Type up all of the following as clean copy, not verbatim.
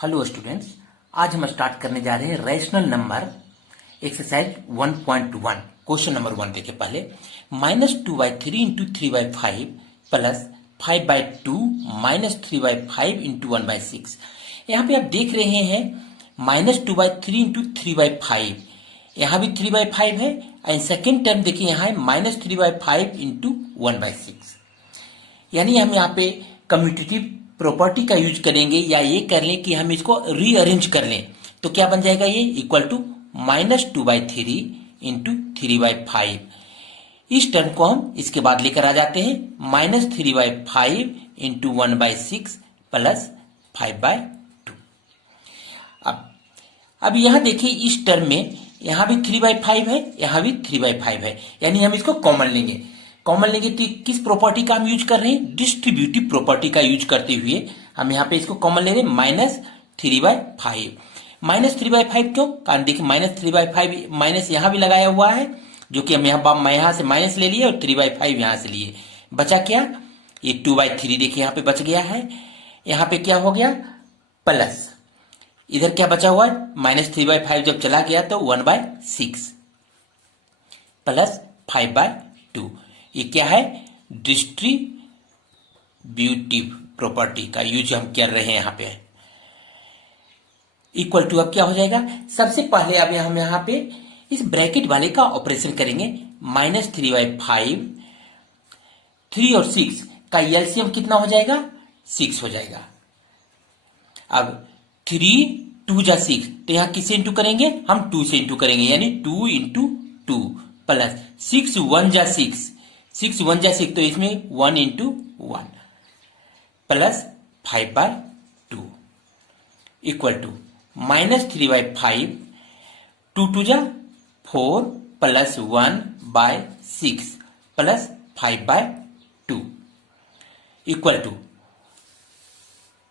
Hello students, आज हम start करने जा रहे हैं rational number exercise 1.1 question number 1 देखे पहले। -2/3 इंटू 3/5 प्लस 5/2 -3/5 इंटू 1/6। यहाँ पे आप देख रहे हैं -2/3 इंटू 3/5, यहाँ भी 3/5 है। एंड सेकेंड टर्म देखिए यहाँ है -3/5 इंटू 1/6। यानी हम यहाँ पे कम्यूटेटिव प्रॉपर्टी का यूज करेंगे या ये कर लें कि हम इसको रीअरेंज कर लें, तो क्या बन जाएगा ये इक्वल टू -2/3 इंटू 3/5। इस टर्म को हम इसके बाद लेकर आ जाते हैं -3/5 इंटू 1/6 प्लस 5/2। अब यहां देखिए इस टर्म में यहां भी 3/5 है, यहां भी 3/5 है, यानी हम इसको कॉमन लेंगे। कॉमन लेंगे तो किस प्रॉपर्टी का हम यूज कर रहे हैं? डिस्ट्रीब्यूटिव प्रॉपर्टी का यूज करते हुए हम यहाँ पे इसको कॉमन ले रहे हैं -3/5। -3/5 क्यों? कारण देखिए -3/5 माइनस यहाँ भी लगाया हुआ है, जो कि हम यहाँ से माइनस ले लिए और 3/5 यहाँ से लिए। बचा क्या? ये 2/3 देखिए यहाँ पे बच गया है। यहाँ पे क्या हो गया? प्लस इधर क्या बचा हुआ है? -3/5 जब चला गया तो 1/6 प्लस 5/2। ये क्या है? डिस्ट्रीब्यूटिव प्रॉपर्टी का यूज हम कर रहे हैं यहाँ पे। इक्वल टू अब क्या हो जाएगा? सबसे पहले अब हम यहाँ पे इस ब्रैकेट वाले का ऑपरेशन करेंगे। -3/5, 3 और 6 का एलसीएम कितना हो जाएगा? 6 हो जाएगा। अब 3 2 जा 6, तो यहाँ किससे इंटू करेंगे? हम 2 से इंटू करेंगे, यानी 2 इंटू 2 प्लस 6 1 जा 6, 6 1 जा 6, तो इसमें 1 इंटू 1 प्लस 5/2 इक्वल टू -3/5, 2 2 जा 4 plus 1/6 plus 5/2 equal to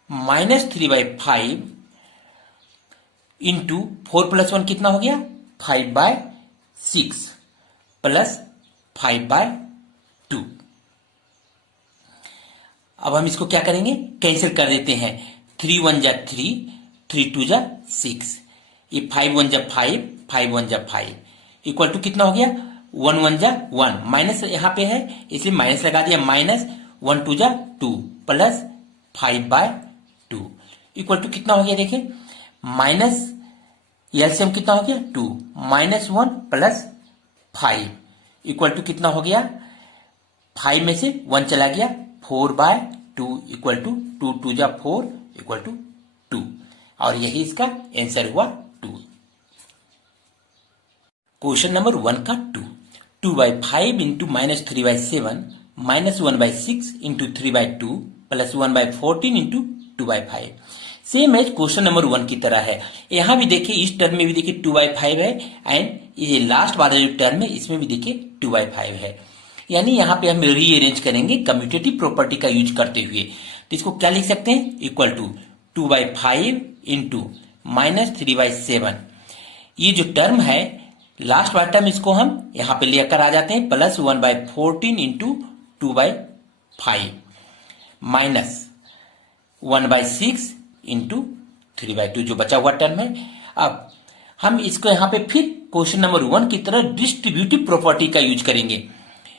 -3/5 into 4 plus 1 कितना हो गया? 5/6 प्लस 5/2। अब हम इसको क्या करेंगे? कैंसिल कर देते हैं। 3 1 जा 3, 3 2 जा 6, ये 5 1 जा 5, 5 1 जा 5 इक्वल टू कितना हो गया? 1 1 जा 1, माइनस यहाँ पे है इसलिए माइनस लगा दिया, -1 2 जा 2 प्लस 5/2 इक्वल टू कितना हो गया? देखिए माइनस एलसीएम कितना हो गया? 2 -1 प्लस 5 इक्वल टू कितना हो गया? 5 में से 1 चला गया, 4/2 इक्वल टू 2 2 जा 4 इक्वल टू 2, और यही इसका आंसर हुआ 2। क्वेश्चन नंबर 1 का 2/5 into -3/7 -1/6 into 3/2 plus 1/14 into 2/5। Same as question number 1 की तरह है। यहां भी देखिए इस टर्म में भी देखिए 2/5 है, एंड ये लास्ट वाला जो टर्म है इसमें भी देखिए 2/5 है। यानी यहां पे हम रीअरेंज करेंगे कम्यूटेटिव प्रॉपर्टी का यूज करते हुए, तो इसको क्या लिख सकते हैं? Equal to 2/5 into -3/7। ये जो टर्म है लास्ट वाला टर्म, इसको हम यहां पे लेकर आ जाते हैं, प्लस 1/14 इंटू 2/5 माइनस 1/6 इंटू 3/2 जो बचा हुआ टर्म है। अब हम इसको यहां पे फिर क्वेश्चन नंबर 1 की तरह डिस्ट्रीब्यूटिव प्रॉपर्टी का यूज करेंगे।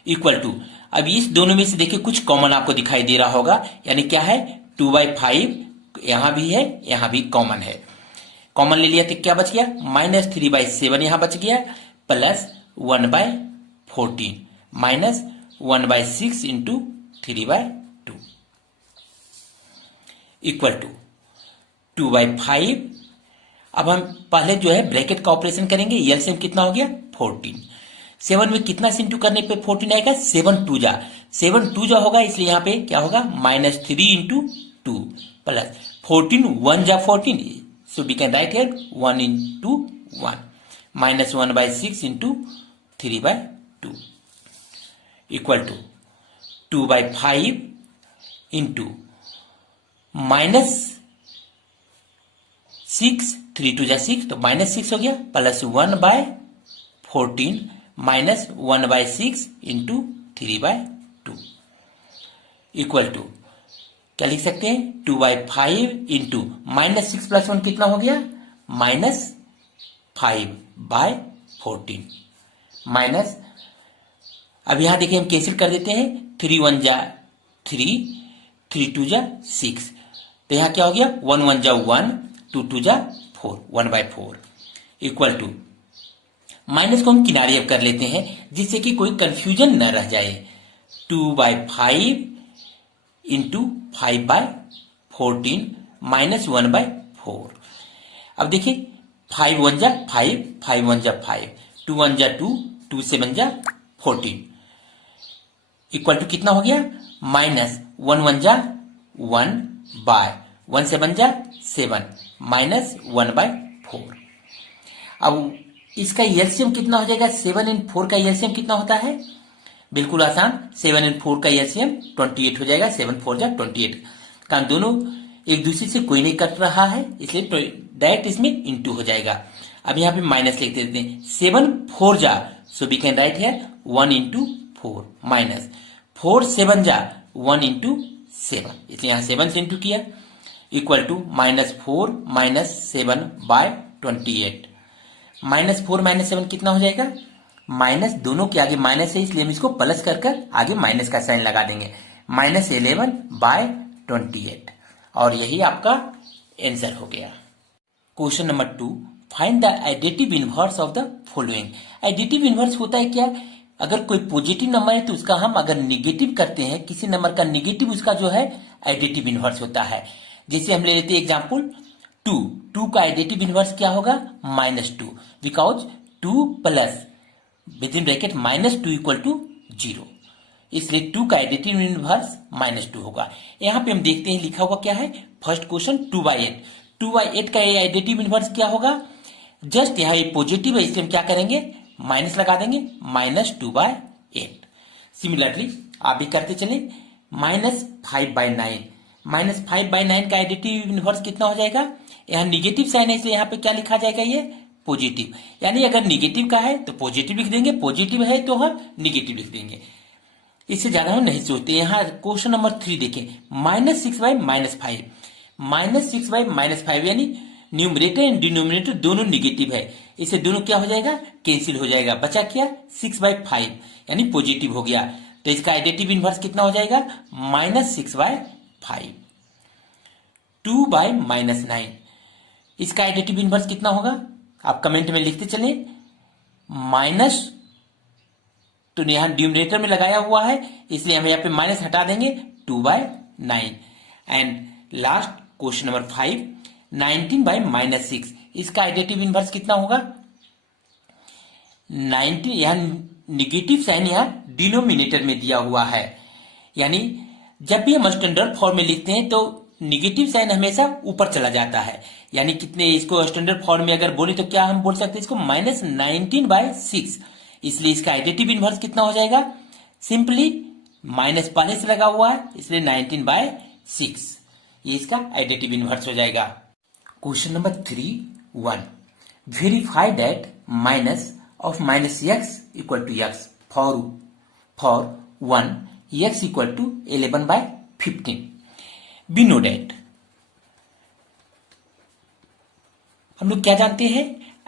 इक्वल टू अब इस दोनों में से देखिए कुछ कॉमन आपको दिखाई दे रहा होगा, यानी क्या है? 2/5 यहां भी है, यहां भी कॉमन है। कॉमन ले लिया तो क्या बच गया? -3/7 यहां बच गया, plus 1/14 minus 1/6 into 3/2 equal to 2/5। अब हम पहले जो है ब्रैकेट का ऑपरेशन करेंगे। एलसीएम कितना हो गया? 14। 7 में कितना से इंटू करने पे 14 आएगा? 7 2 जा, 7 2 जा होगा, इसलिए यहाँ पे क्या होगा? -3 इंटू 2 प्लस 14 1 जा 14, so we can write here 1 into 1 minus 1/6 into 3/2 equal to 2/5 into -6, 3 2 जा 6, तो -6 हो गया, plus 1/14 minus 1/6 into 3/2 equal to क्या लिख सकते हैं 2/5 इंटू -6 + 1 कितना हो गया -5/14 माइनस, अब यहां देखिए हम कैंसिल कर देते हैं 3 × 1 = 3, 3 × 2 = 6, तो यहां क्या हो गया 1 × 1 = 1, 2 × 2 = 4, 1/4 इक्वल टू, माइनस को हम किनारे अब कर लेते हैं जिससे कि कोई कंफ्यूजन न रह जाए, 2/5 इंटू 5/14 माइनस 1/4। अब देखिए 5 × 1 = 5, 5 × 1 = 5, 2 × 1 = 2, 2 × 7 = 14 इक्वल टू कितना हो गया -1 × 1 = 1 बाय 1 × 7 = 7 माइनस 1/4। अब इसका एलसीएम कितना हो जाएगा, 7 × 4 का एलसीएम कितना होता है, बिल्कुल आसान, 7 × 4 का एलसीएम 28 हो जाएगा, 7 × 4 = 28, कारण दोनों एक दूसरे से कोई नहीं कट रहा है इसलिए डायरेक्ट इसमें इंटू हो जाएगा। अब यहाँ पे माइनस लिख देते हैं, 7 × 4 = so we can write here 1 × 4 minus 4 × 7 = 1 × 7, इसलिए यहाँ 7 से इंटू किया इक्वल टू -4 - 7/28, -4 - 7 कितना हो जाएगा, माइनस दोनों के आगे माइनस है इसलिए हम इसको प्लस कर आगे माइनस का साइन लगा देंगे, -11/28, और यही आपका आंसर हो गया। Question number 2, find the additive inverse of the following. Additive inverse होता है क्या, अगर कोई पॉजिटिव नंबर है तो उसका हम अगर निगेटिव करते हैं, किसी नंबर का निगेटिव उसका जो है एडिटिव इनवर्स होता है। जैसे हम ले लेते हैं एग्जांपल 2 का एडिटिव इनवर्स क्या होगा -2, बिकॉज 2 प्लस विदिन ब्रैकेट -2 = 0, इसलिए 2 का एडिटिव इनवर्स -2 होगा। यहां पे हम देखते हैं लिखा हुआ क्या है, फर्स्ट क्वेश्चन 2/8, 2/8 का एडिटिव इनवर्स क्या होगा, जस्ट यहाँ ये पॉजिटिव है इसलिए हम क्या करेंगे माइनस लगा देंगे, -2/8। सिमिलरली आप भी करते चले, -5/9, -5/9 का एडिटिव इनवर्स कितना हो जाएगा, यहाँ निगेटिव साइन है इसलिए यहाँ पे क्या लिखा जाएगा, ये पॉजिटिव, यानी अगर निगेटिव का है तो पॉजिटिव लिख देंगे, पॉजिटिव है तो हम निगेटिव लिख देंगे, इससे ज्यादा हम नहीं सोचते। यहाँ क्वेश्चन नंबर 3 देखें, -6/-5, -6/-5 यानी न्यूमरेटर एंड डिनोमिनेटर दोनों निगेटिव है, इसे दोनों क्या हो जाएगा कैंसिल हो जाएगा, बचा क्या 6/5 यानी पॉजिटिव हो गया, तो इसका एडिटिव इनवर्स कितना हो जाएगा -6/5। 2/-9 इसका एडिटिव इनवर्स कितना होगा, आप कमेंट में लिखते चले, माइनस तो यहां न्यूमरेटर में लगाया हुआ है इसलिए हम यहाँ पे माइनस हटा देंगे, 2/9। एंड लास्ट क्वेश्चन नंबर 5, 19/-6 इसका एडिटिव इनवर्स कितना होगा, 19 यहां निगेटिव साइन यहां डिनोमिनेटर में दिया हुआ है, यानी जब भी हम स्टैंडर्ड फॉर्म में लिखते हैं तो निगेटिव साइन हमेशा ऊपर चला जाता है, यानी कितने, इसको स्टैंडर्ड फॉर्म में अगर बोले तो क्या हम बोल सकते हैं इसको -19/6, इसलिए इसका एडिटिव इनवर्स कितना हो जाएगा, सिंपली माइनस पहले से लगा हुआ है इसलिए 19/6, ये इसका एडिटिव इनवर्स हो जाएगा। Question number 3.1, verify that minus of -x = x for 1 x = 11/15। We know that हम लोग क्या जानते हैं,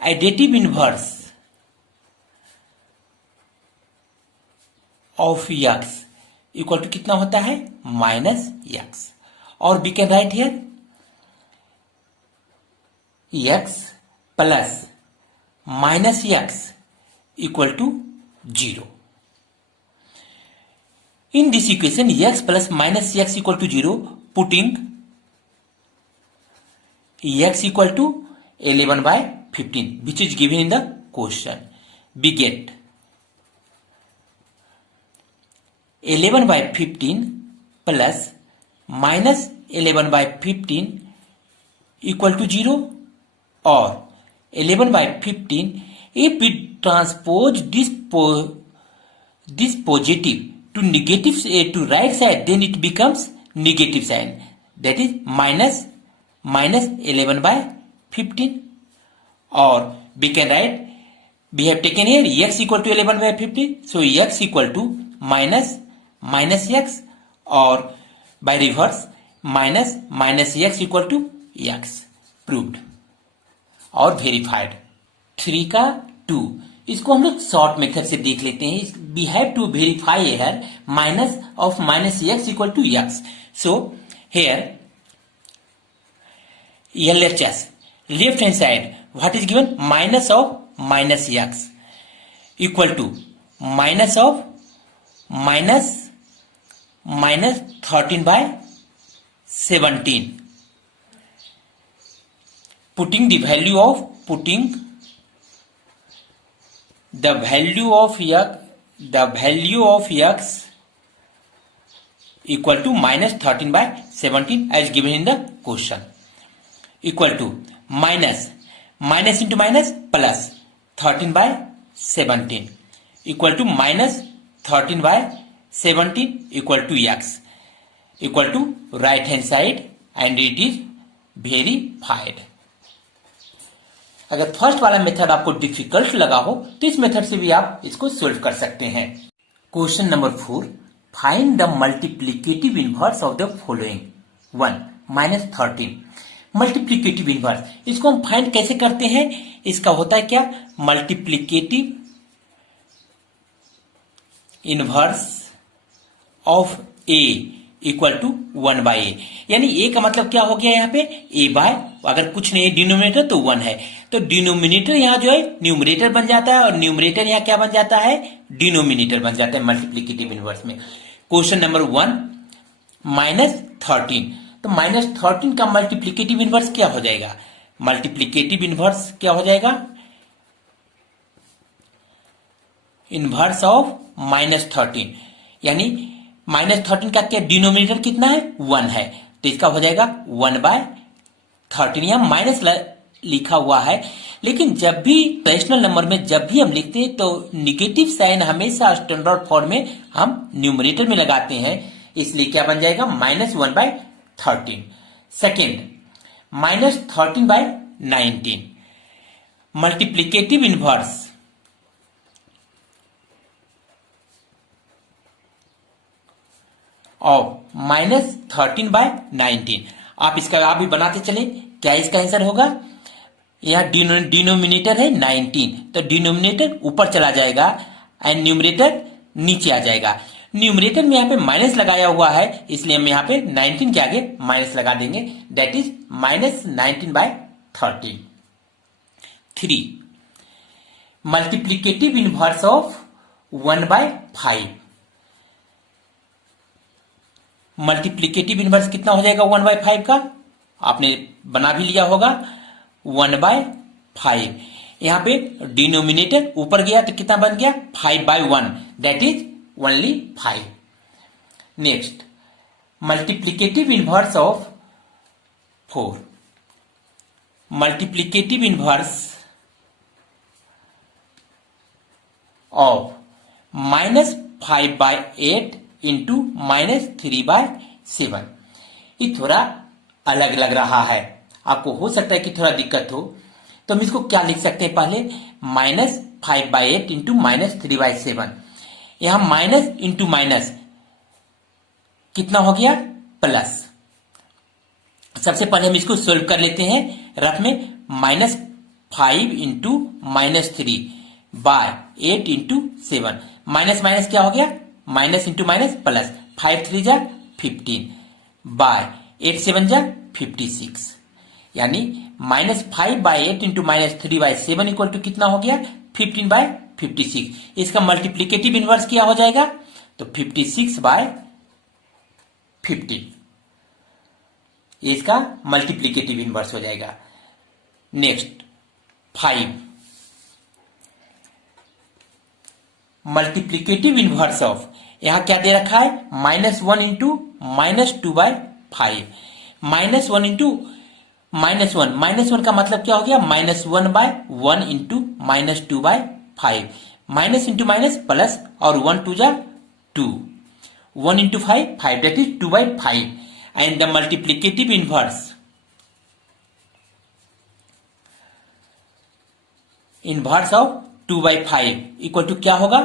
एडिटिव इनवर्स ऑफ x = कितना होता है -x, और we can write here x plus -x = 0। In this equation x plus -x = 0, putting x = 11/15 which is given in the question, we get 11/15 plus -11/15 = 0, or 11/15 if we transpose this positive to negative to right side then it becomes negative sign, that is -11/15, or we can write, we have taken here x = 11/15, so x = -x, or by reverse minus minus x equal to x, proved और verified. 3 का 2, इसको हम लोग short method से देख लेते हैं। We have to verify here minus of minus x equal to x. So here LHS, left hand side, what is given? Minus of minus x equal to minus of minus 13 by 17. Putting the value of x equal to minus 13 by 17 as given in the question. Equal to minus into minus plus 13 by 17 equal to minus 13 by 17 equal to x equal to right hand side and it is verified. अगर first वाला method आपको difficult लगा हो तो इस method से भी आप इसको सोल्व कर सकते हैं। Question number 4, find the multiplicative inverse of the following. 1 minus 13, multiplicative inverse, इसको हम फाइंड कैसे करते हैं? इसका होता है क्या? Multiplicative inverse of a equal to 1 by a, यानी ए का मतलब क्या हो गया यहाँ पे? ए बाय, अगर कुछ नहीं डिनोमिनेटर तो 1 है, तो डिनोमिनेटर यहाँ जो है न्यूमरेटर बन जाता है और न्यूमरेटर यहाँ क्या बन जाता है? डिनोमिनेटर बन जाता है मल्टीप्लिकेटिव इनवर्स में। क्वेश्चन नंबर 1 माइनस 13, तो माइनस 13 का मल्टीप्लिकेटिव इनवर्स क्या हो जाएगा? मल्टीप्लिकेटिव इनवर्स क्या हो जाएगा? इनवर्स ऑफ माइनस 13, यानी माइनस 13 का क्या डिनोमिनेटर कितना है? 1 है, तो इसका हो जाएगा 1 बाय 13। यहां माइनस लिखा हुआ है, लेकिन जब भी रैशनल नंबर में जब भी हम लिखते हैं तो निगेटिव साइन हमेशा स्टैंडर्ड फॉर्म में हम न्यूमरेटर में लगाते हैं, इसलिए क्या बन जाएगा? Minus 1 by 13। Second, minus 13 by 19, multiplicative inverse of minus 13 by 19। आप भी बनाते चले, क्या इसका आंसर होगा? यहां डिनोमिनेटर है 19, तो डिनोमिनेटर ऊपर चला जाएगा एंड न्यूमरेटर नीचे आ जाएगा। न्यूमरेटर में यहाँ पे माइनस लगाया हुआ है, इसलिए हम यहाँ पे 19 के आगे माइनस लगा देंगे, that is minus 19 by 13। 3 multiplicative inverse of 1 by 5, multiplicative inverse कितना हो जाएगा 1 बाय 5 का? आपने बना भी लिया होगा, 1 बाय 5। यहां पे डिनोमिनेटर ऊपर गया तो कितना बन गया? 5 by 1, that is only 5। Next, multiplicative inverse of 4, multiplicative inverse of minus 5 by 8 into minus 3 by 7। ये थोड़ा अलग लग रहा है, आपको हो सकता है कि थोड़ा दिक्कत हो, तो हम इसको क्या लिख सकते हैं? पहले minus 5 by 8 into minus 3 by 7। यहां माइनस इंटू माइनस कितना हो गया? प्लस। सबसे पहले हम इसको सोल्व कर लेते हैं रफ में। Minus 5 into minus 3 by 8 into 7, minus minus क्या हो गया? माइनस इंटू माइनस प्लस, 5 3 जा 15 बाय 8 7 जा 56, यानी minus 5 by 8 into minus 3 by 7 equal to कितना हो गया? 15 बाय 56। इसका मल्टीप्लिकेटिव इनवर्स क्या हो जाएगा? तो 56 बाय 15, इसका मल्टीप्लिकेटिव इनवर्स हो जाएगा। नेक्स्ट 5 मल्टीप्लिकेटिव इनवर्स ऑफ, यहां क्या दे रखा है? Minus 1 into minus 2 by 5, minus 1 into minus 1, minus 1 का मतलब क्या हो गया? Minus 1 by 1 into minus 2 by 5, minus into minus plus और 1 2 जा 2, 1 into 5 5, that is 2 by 5 and the multiplicative inverse of 2 by 5 equal to क्या होगा?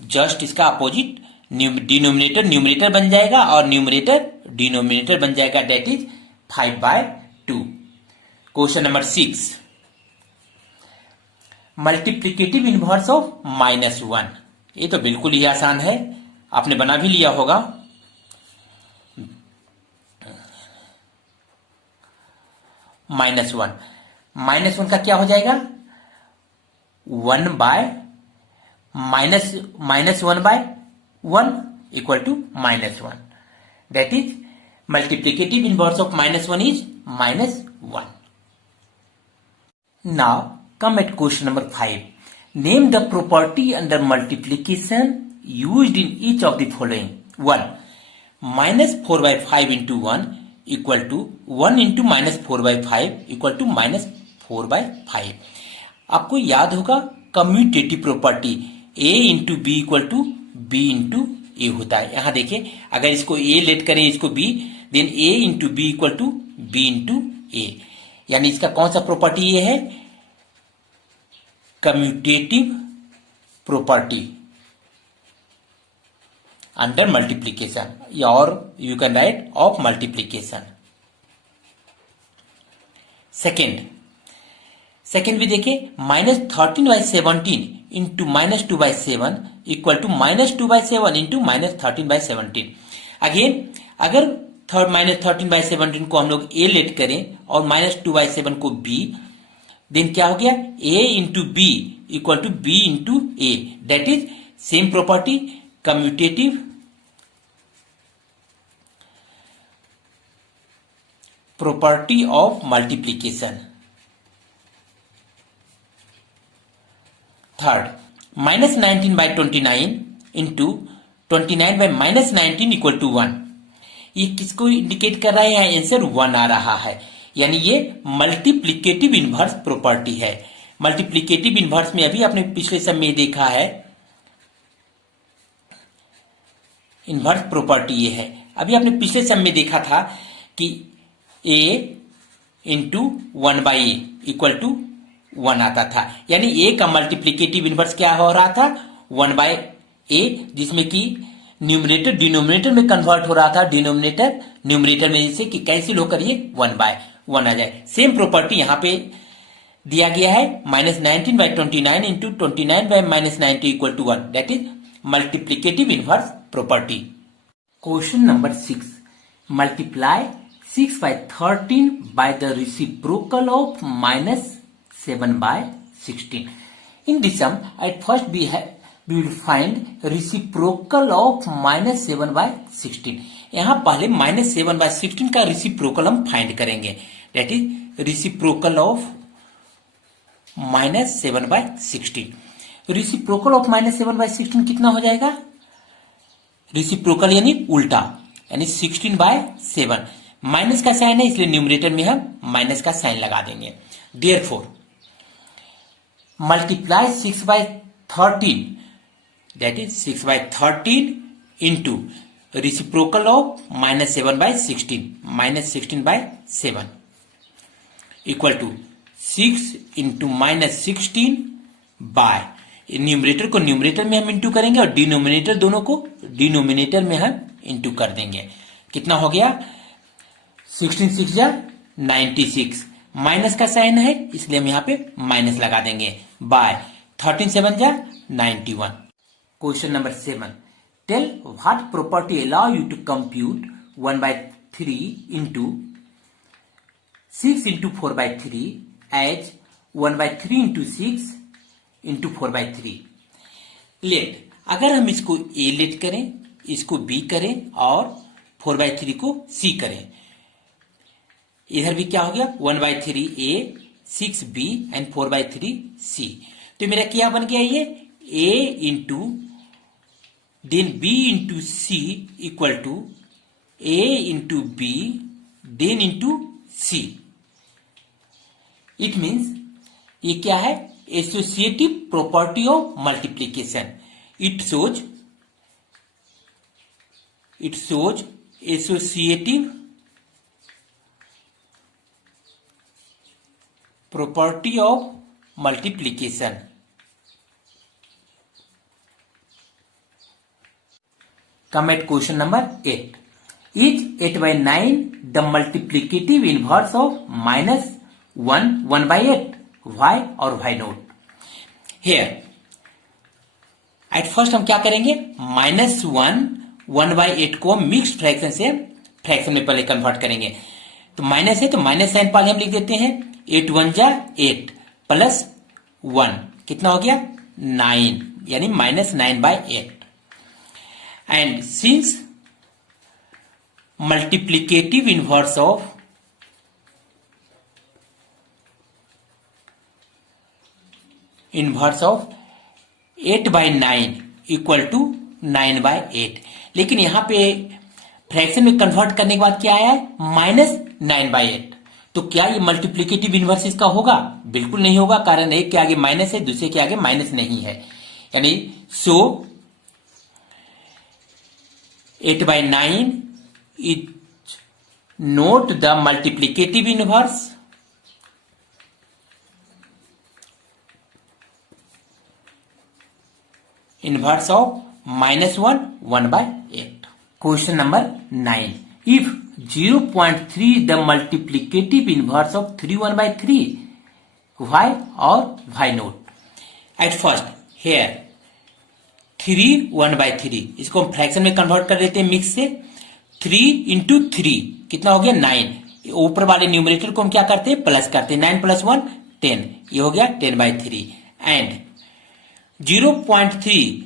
जस्ट इसका अपोजिट डिनोमिनेटर न्यूमरेटर बन जाएगा और न्यूमरेटर डिनोमिनेटर बन जाएगा, that is 5/2। Question number 6, multiplicative inverse of -1। ये तो बिल्कुल ही आसान है, आपने बना भी लिया होगा। -1 का क्या हो जाएगा? 1/(-1/1) equal to -1, that is multiplicative inverse of -1 is -1। Now come at question number 5. Name the property under multiplication used in each of the following. 1. -4/5 into 1 equal to 1 into -4/5 equal to -4/5। आपको याद होगा commutative property a into b equal to b into a होता है। यहां देखिए, अगर इसको a late करें, इसको b, then a into b equal to b into a, यानी इसका कौन सा प्रॉपर्टी ये है? कम्यूटेटिव प्रॉपर्टी अंडर मल्टीप्लीकेशन, और you can write of multiplication. Second भी देखिए, -13/17 into -2/7 equal to -2/7 into -13/17। Again, अगर -13/17 को हम लोग a लेट करें और -2/7 को b, देन क्या हो गया? a into b equal to b into a, that is same property, commutative property of multiplication. Third, -19/29 into 29/-19 equal to 1। ये किसको इंडिकेट कर रहा है? आंसर 1 आ रहा है, यानी ये मल्टीप्लीकेटिव इनवर्स प्रॉपर्टी है। मल्टीप्लीकेटिव इनवर्स में अभी आपने पिछले सब में देखा है, इनवर्स प्रॉपर्टी ये है। अभी आपने पिछले सब में देखा था कि a into 1/a equal to 1 आता था, यानी a का मल्टीप्लीकेटिव इनवर्स क्या हो रहा था? 1/a, जिसमें कि न्यूमरेटर डिनोमिनेटर में कन्वर्ट हो रहा था, डिनोमिनेटर न्यूमरेटर में जैसे कि कैंसिल होकर ये 1/1 आ जाए। सेम प्रॉपर्टी यहां पे दिया गया है, -19/29 into 29/-90 equal to 1, that is multiplicative inverse property. Question number 6, multiply 6/13 by the reciprocal of -7/16। In this sum, at first we will find reciprocal of -7/16। यहां पहले -7/16 का रिसिप्रोकल हम फाइंड करेंगे, that is reciprocal of -7/16। Reciprocal of -7/16 कितना हो जाएगा? Reciprocal यानी उल्टा, यानी 16/7। माइनस का साइन है, इसलिए न्यूमरेटर में हम माइनस का साइन लगा देंगे। Therefore multiply 6/13, that is 6/13 into reciprocal of -7/16, -16/7 equal to 6 into -16 by, numerator को न्यूमरेटर में हम इंटू करेंगे और डिनोमिनेटर दोनों को डिनोमिनेटर में हम इंटू कर देंगे। कितना हो गया? 16 6 जा 96, माइनस का साइन है इसलिए हम यहां पे माइनस लगा देंगे, बाय 13 7 जा 91। Question number 7, tell what property allow you to compute 1/3 into 6 into 4/3 as 1/3 into 6 into 4/3। Let, अगर हम इसको a लेट करें, इसको b करें और 4/3 को c करें, इधर भी क्या हो गया? 1/3 a, 6 b एंड 4/3 c। तो मेरा क्या बन गया? ये a into then b into c equal to a into b then into c। It means ये क्या है? Associative property of multiplication. It shows associative property of multiplication. Come at question number 8. Is 8 by 9 the multiplicative inverse of minus 1 by 8? Why or why not? Here, at first हम क्या करेंगे, -1 by 8 को mixed fraction से fraction में पहले convert करेंगे। तो minus है तो माइनस साइन पहले हम लिख देते हैं। 8 1 जा 8 प्लस 1 कितना हो गया 9, यानी -9 by 8। And since multiplicative inverse of inverse of 8 by 9 equal to 9 by 8, लेकिन यहां पे फ्रैक्शन में कन्वर्ट करने के बाद क्या आया है -9 by 8। तो क्या ये मल्टीप्लीकेटिव इनवर्स इसका होगा? बिल्कुल नहीं होगा, कारण एक के आगे माइनस है, दूसरे के आगे माइनस नहीं है। यानी सो 8 by 9 is note the multiplicative inverse inverse of -1 by 8. Question number 9. If 0.3 is the multiplicative inverse of 3 1 by 3, why or why not? At first, here 3 1 by 3 इसको हम फ्रैक्शन में कन्वर्ट कर देते हैं मिक्स से। 3 into 3 कितना हो गया 9। ऊपर वाले न्यूमरेटर को हम क्या करते हैं प्लस करते हैं। 9 + 1 10, ये हो गया 10 by 3। एंड 0.3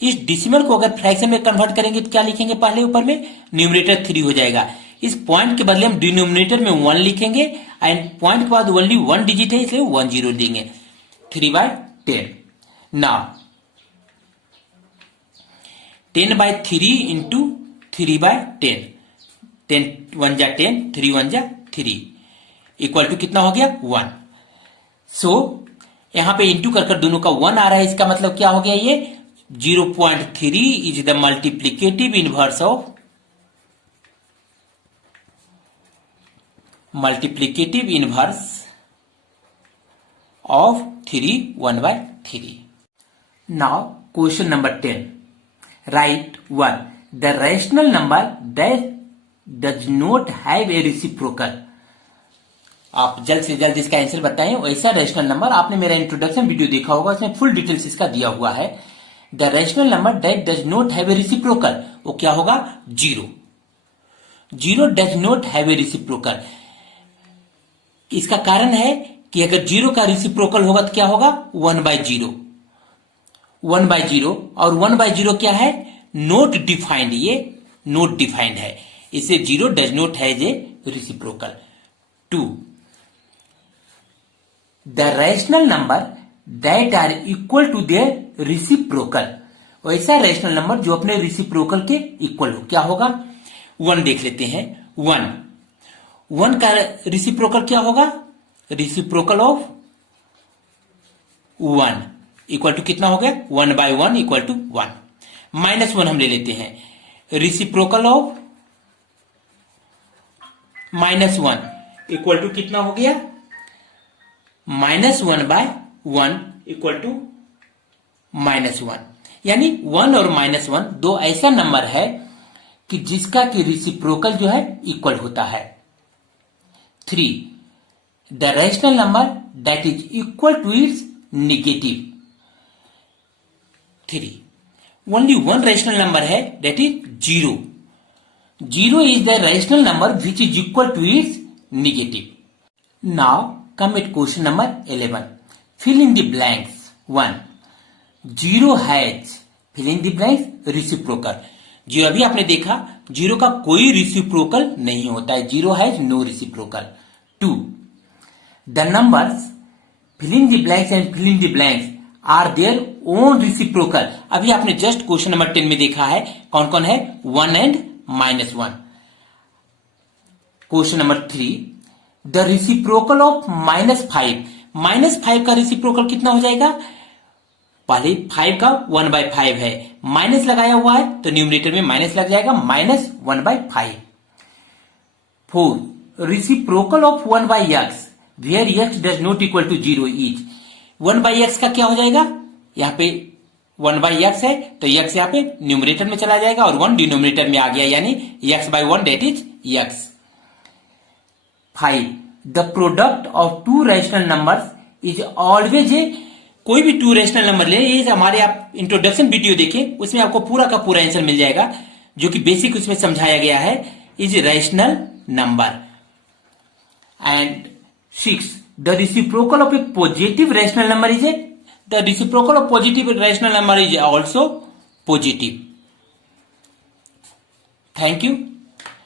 इस डिसिमल को अगर फ्रैक्शन में कन्वर्ट करेंगे तो क्या लिखेंगे, पहले ऊपर में न्यूमरेटर 3 हो जाएगा। इस पॉइंट के बदले हम डिनोमिनेटर में 1 लिखेंगे एंड पॉइंट के बाद ओनली 1 डिजिट है इसलिए 1 0 देंगे। 3 by 10। Now 10 by 3 into 3 by 10, 10 1 जा 10, 3 1 जा 3 इक्वल टू कितना हो गया 1। सो यहां पे इंटू कर दोनों का 1 आ रहा है, इसका मतलब क्या हो गया, ये 0.3 is the multiplicative inverse of of 3 1 by 3। Now question number 10। Right 1 the rational number that does not have a reciprocal. आप जल्द से जल्द इसका आंसर बताएं। ऐसा रैशनल नंबर, आपने मेरा इंट्रोडक्शन वीडियो देखा होगा, उसमें फुल डिटेल्स इसका दिया हुआ है। The rational number that does not have a reciprocal, वो क्या होगा 0। 0 does not have a reciprocal. इसका कारण है कि अगर 0 का रेसिप्रोकल होगा तो क्या होगा 1 by 0। 1 by 0 और 1 by 0 क्या है, नोट डिफाइंड, ये नोट डिफाइंड है, इसे 0 does not have a reciprocal. 2 the rational number that are equal to their reciprocal, वैसा रैशनल नंबर जो अपने रेसिप्रोकल के इक्वल हो, क्या होगा 1 देख लेते हैं। 1 का रेसिप्रोकल क्या होगा, रेसिप्रोकल ऑफ 1 इक्वल टू कितना हो गया 1 by 1 इक्वल टू 1। -1 हम ले लेते हैं, रेसिप्रोकल ऑफ -1 इक्वल टू कितना हो गया -1 by 1 इक्वल टू -1। यानी 1 और -1 दो ऐसा नंबर है कि जिसका कि रेसिप्रोकल जो है इक्वल होता है। 3 the rational number that is equal to its negative. 3 only 1 rational number है that is 0। 0 is the rational number which is equal to its negative. Now come at question number 11. Fill in the blanks. 1 0 has fill in the blanks reciprocal. जो अभी आपने देखा 0 का कोई reciprocal नहीं होता है, 0 has no reciprocal. 2 the numbers fill in the blanks and fill in the blanks are their own reciprocal. अभी आपने जस्ट क्वेश्चन नंबर 10 में देखा है कौन कौन है 1 and -1। Question number 3 the reciprocal of -5। -5 का रेसिप्रोकल कितना हो जाएगा, पहले 5 का 1 by 5 है, माइनस लगाया हुआ है तो न्यूमरेटर में माइनस लग जाएगा -1 by 5। 4 reciprocal of 1 by x where x does not equal to 0 is. 1 by x का क्या हो जाएगा, यहां पे 1/x है तो x यहाँ पे न्यूमरेटर में चला जाएगा और 1 डिनोमिनेटर में आ गया, यानी x/1 that is x। 5. The product of two rational numbers is always a, कोई भी टू रैशनल नंबर ले, ये हमारे आप इंट्रोडक्शन वीडियो देखें, उसमें आपको पूरा का पूरा आंसर मिल जाएगा, जो कि बेसिक उसमें समझाया गया है, is rational number. And 6. The reciprocal of A positive rational number is a, the reciprocal of positive rational number is also positive. Thank you.